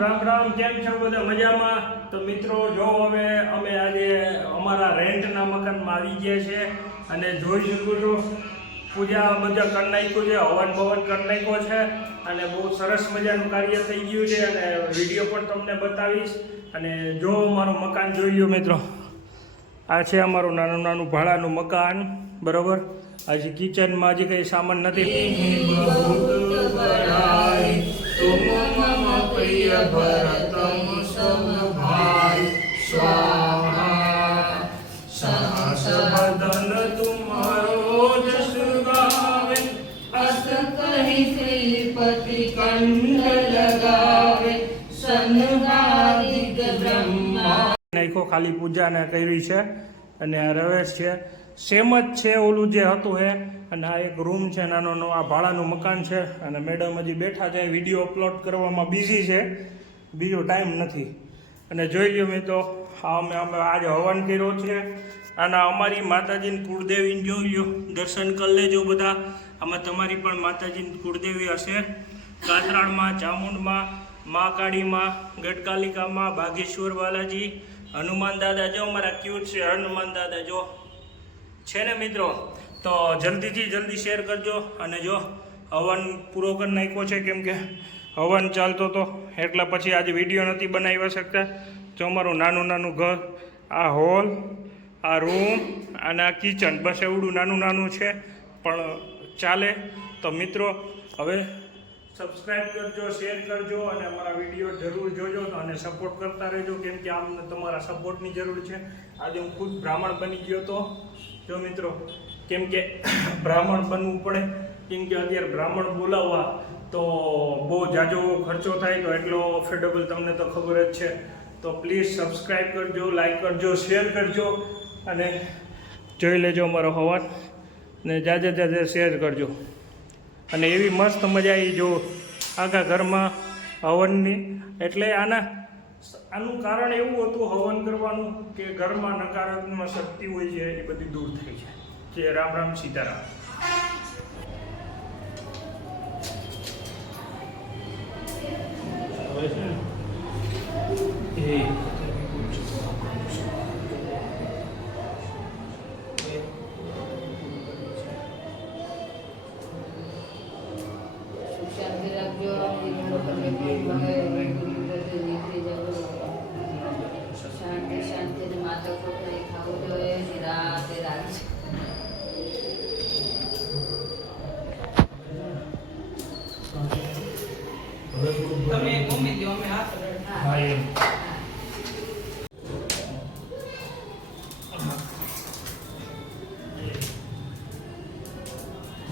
રામ રામ કેમ છો બધા મજામાં? તો મિત્રો જો હવે અમે આજે અમારા રેન્ટના મકાનમાં આવી ગયા છે અને જોઈ શકો છો પૂજા બધા કરી નાખ્યું છે, હવન ભવન કરી નાખ્યો છે અને બહુ સરસ મજાનું કાર્ય થઈ ગયું છે અને વિડીયો પણ તમને બતાવીશ. અને જો અમારું મકાન જોઈ લો મિત્રો, આ છે અમારું નાનું નાનું ભાડાનું મકાન, બરોબર. આજે કિચનમાં હજી કંઈ સામાન નથી. નાખો ખાલી પૂજાને કરી છે અને આ રવેશ છે, સેમ જ છે ઓલું જે હતું એ. અને આ એક રૂમ છે નાનો નો, આ ભાડાનું મકાન છે અને મેડમ હજી બેઠા છે, વિડીયો અપલોડ કરવામાં બિઝી છે, બીજો ટાઈમ નથી. અને જોઈ લ્યો મિત્રો, અમે આજે હવન કર્યો છે અને અમારી માતાજીની કુળદેવીને જોઈ લ્યો, દર્શન કરી લેજો બધા. આમાં તમારી પણ માતાજીની કુળદેવી હશે, કાતરાળમાં, ચામુંડમાં, મા કાળીમાં, ગઢકાલિકામાં, બાગેશ્વર બાલાજી, હનુમાન દાદા જો અમારા ક્યુટ છે, હનુમાન દાદા જો છે ને મિત્રો. તો જલ્દીથી જલ્દી શેર કરજો. અને જો હવન પૂરો કરી નાખ્યો છે, કેમ કે હવન ચાલતો હતો એટલા પછી આજે વિડીયો નથી બનાવી શકતા. જો અમારું નાનું નાનું ઘર, આ હોલ, આ રૂમ અને આ કિચન, બસ એવડું નાનું નાનું છે પણ ચાલે. તો મિત્રો હવે સબસ્ક્રાઈબ કરજો, શેર કરજો અને અમારા વિડીયો જરૂર જોજો અને સપોર્ટ કરતા રહેજો, કેમ કે અમને તમારા સપોર્ટની જરૂર છે. આજે હું ખુદ બ્રાહ્મણ બની ગયો તો જો મિત્રો, કેમ કે બ્રાહ્મણ બનવું પડે, કેમ કે અત્યારે બ્રાહ્મણ બોલાવવા તો બહુ જાજો ખર્ચો થાય, તો એટલો અફોર્ડેબલ તમને તો ખબર જ છે. તો પ્લીઝ સબસ્ક્રાઈબ કરજો, લાઈક કરજો, શેર કરજો અને જોઈ લેજો અમારો હવન ને જાજે જાજે શેર કરજો. અને એવી મસ્ત મજા આવી જો આખા ઘરમાં હવનની. એટલે આનું કારણ એવું હતું હવન કરવાનું કે ઘરમાં નકારાત્મક શક્તિ હોય છે એ બધી દૂર થઈ જાય. જય રામ રામ, સીતારામ. તમે મમ્મી દો, અમે હાથ